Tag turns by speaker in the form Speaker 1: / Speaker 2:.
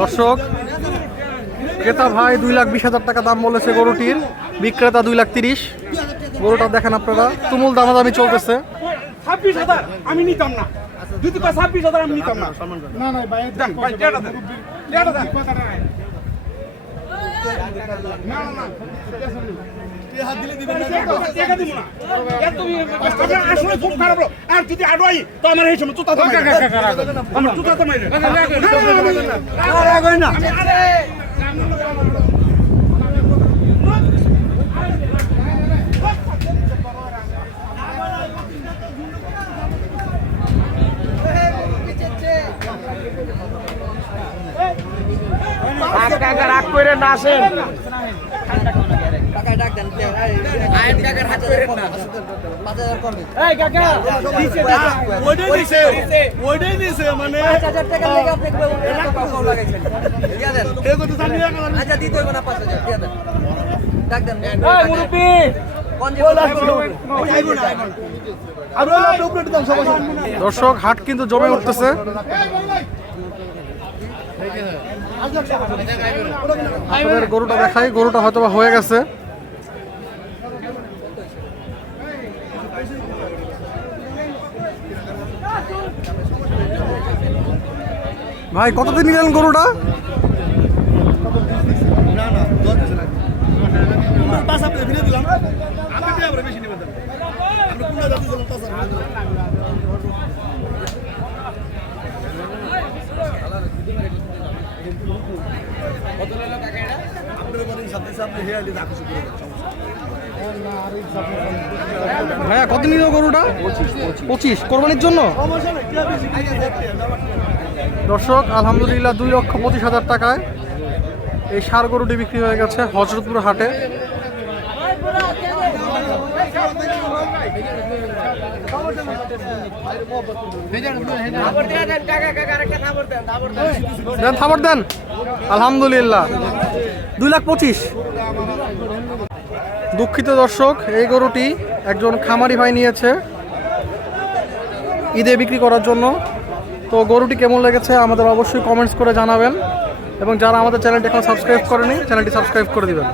Speaker 1: দর্শক, ক্রেতা ভাই দুই লাখ বিশ হাজার টাকা দাম বলেছে গরুটির। বিক্রেতা দুই লাখ তিরিশ। গরুটা দেখেন আপনারা, তুমুল দামাদামি চলতেছে।
Speaker 2: ছাব্বিশ হাজার আমি নিতাম না যদি কয় ছাব্বিশ হাজার আমি নিতাম না
Speaker 3: না না ভাই
Speaker 2: দেন ভাই ডেটা দেন ডেটা দেন না না না আসলে খুব খারাপ হলো। আর যদি আরও আই তো আমার এই সময় তো আমার
Speaker 3: না
Speaker 2: রাগ করে না আসেন
Speaker 3: ওইটাই দিছে ওইটাই দিছে মানে এ কত জানি না
Speaker 4: আচ্ছা দিতে হইব না পাঁচ হাজার দিয়ে দেন। ডাক দেন।
Speaker 1: দর্শক, হাট কিন্তু জমে উঠতেছে। গরুটা দেখাই, গরুটা হয়তো হয়ে গেছে। ভাই, কতদিন নিলেন গরুটা?
Speaker 3: না না দশ দিছে না পাঁচ আপনি ফিরে দিলাম আপনি দিয়ে বেশি নেবেন আপনি কোন জাতি দিলাম করে
Speaker 1: ভাইয়া কত নিল গরুটা? পঁচিশ। কোরবানির জন্য? দর্শক আলহামদুলিল্লাহ দুই লক্ষ পঁচিশ হাজার টাকায় এই সার গরুটি বিক্রি হয়ে গেছে হজরতপুর হাটে। খাবার দেন। আলহামদুলিল্লাহ। দুই লাখ পঁচিশ। দুঃখিত দর্শক, এই গরুটি একজন খামারি ভাই নিয়েছে ঈদে বিক্রি করার জন্য। তো গরুটি কেমন লেগেছে আমাদের অবশ্যই কমেন্টস করে জানাবেন। এবং যারা আমাদের চ্যানেলটি এখন সাবস্ক্রাইব করেনি, চ্যানেলটি সাবস্ক্রাইব করে দিবেন।